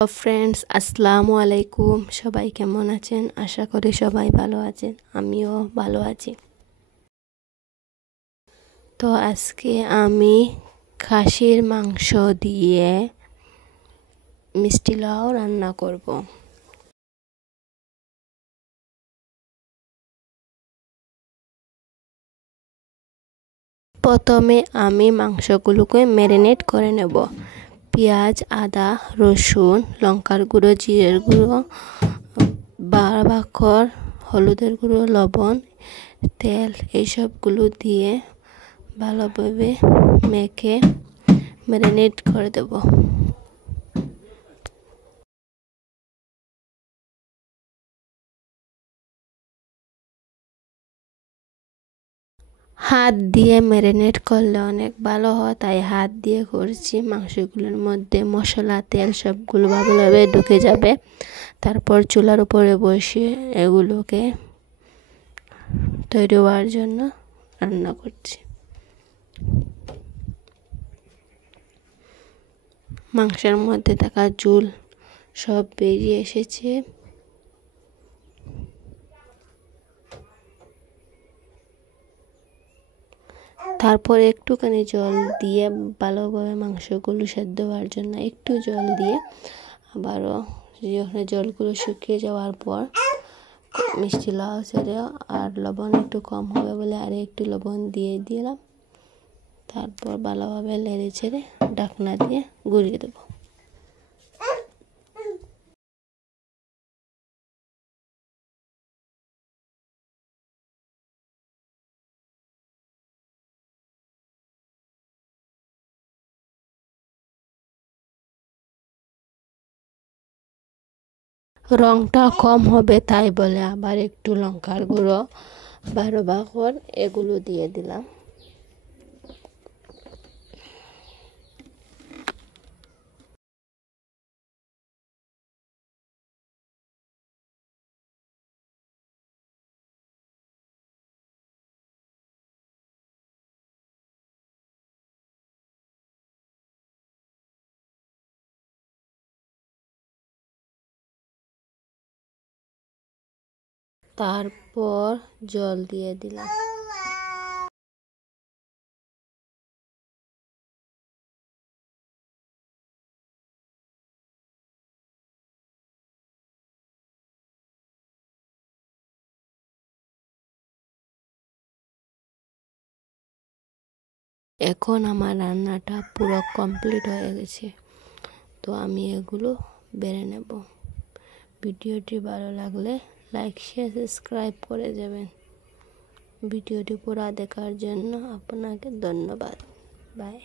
Friends, আসসালামু আলাইকুম। সবাই কেমন আছেন? আশা করি সবাই ভালো আছেন, আমিও ভালো আছি। তো আজকে আমি খাসির মাংস দিয়ে মিষ্টি লাউ রান্না করব। প্রথমে আমি মাংসগুলোকে ম্যারিনেট করে নেব। পেঁয়াজ, আদা, রসুন, লঙ্কার গুঁড়ো, জিরের গুঁড়ো, বাকর, হলুদের গুঁড়ো, লবণ, তেল এইসবগুলো দিয়ে ভালোভাবে মেখে ম্যারিনেট করে দেব। হাত দিয়ে ম্যারিনেট করলে অনেক ভালো হয়, তাই হাত দিয়ে করছি। মাংসগুলোর মধ্যে মশলা, তেল সবগুলো ভালোভাবে ঢুকে যাবে। তারপর চুলার উপরে বসে এগুলোকে তৈরি হওয়ার জন্য রান্না করছি। মাংসের মধ্যে থাকা ঝোল সব বেরিয়ে এসেছে। তারপর একটুখানি জল দিয়ে ভালোভাবে মাংসগুলো সেদ্ধ হওয়ার জন্য একটু জল দিয়ে আবারও যখন জলগুলো শুকিয়ে যাওয়ার পর মিষ্টি লাউ ছেড়ে আর লবণ একটু কম হবে বলে আর একটু লবণ দিয়ে দিলাম। তারপর ভালোভাবে নেড়ে ছেড়ে ঢাকনা দিয়ে গুঁড়িয়ে দেবো। রংটা কম হবে তাই বলে আবার একটু লঙ্কার গুঁড়ো, বাকর এগুলো দিয়ে দিলাম। তারপর জল দিয়ে দিলাম। এখন আমার রান্নাটা পুরো কমপ্লিট হয়ে গেছে, তো আমি এগুলো বেড়ে নেব। ভিডিওটি ভালো লাগলে লাইক, শেয়ার, সাবস্ক্রাইব করে যাবেন। ভিডিওটি পুরো দেখার জন্য আপনাকে ধন্যবাদ। বাই।